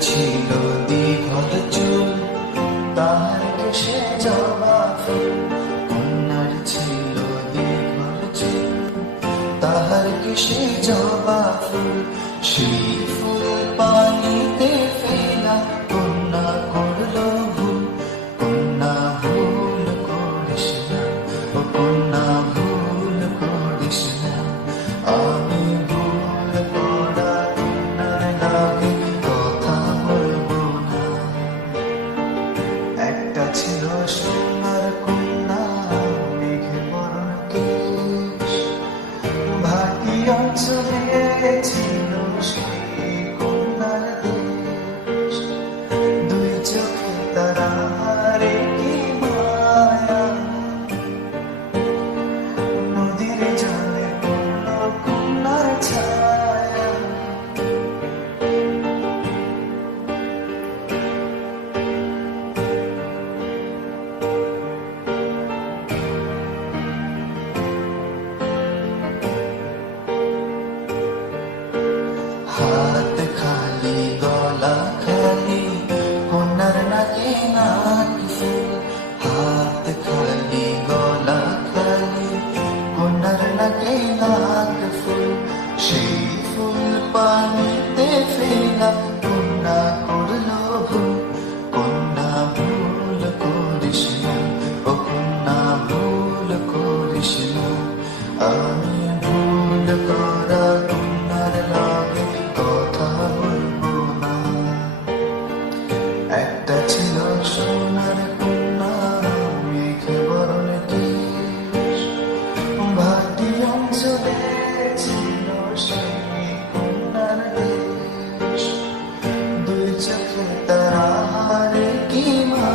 ছিল দীঘল চুল, তাহার কেশে জবা ফুল। কন্যার ছিল দীঘল চুল, তাহার কেশে জবা ফুল। সেই ফুল পানিতে ফেলা, কন্যা করল ভুল। কন্যা ভুল করিস না, ও কন্যা ভুল করিস না। আমি ভুল করা কন্যার লাগে কথা বলবো না। একটা ছিল সোনার কন্যা, মেঘে বরণ কেশ। ভাটি অঞ্চলে ছিল সেই কন্যার দেশ। দুই চোখে তারারে কি মায়া, নদীর জলে পড়ল কন্যার ছায়া। হাত খালি গলা খালি, কন্যার নাকে নাক ফুল। হাত খালি গলা খালি, কন্যার নাকে নাক ফুল। সেই ফুল পানিতে ফেলা, কন্যা করল ভুল। কন্যা ভুল করিস না, ও কন্যা ভুল করিস না। আমি ভুল করা কন্যার লাগে কথা বলবো না। একটা ছিল সোনার কন্যা, মেঘে বরণ কেশ। ভাটি অঞ্চলে ছিল সেই কন্যার দেশ। দুই চোখে তারারে কি মা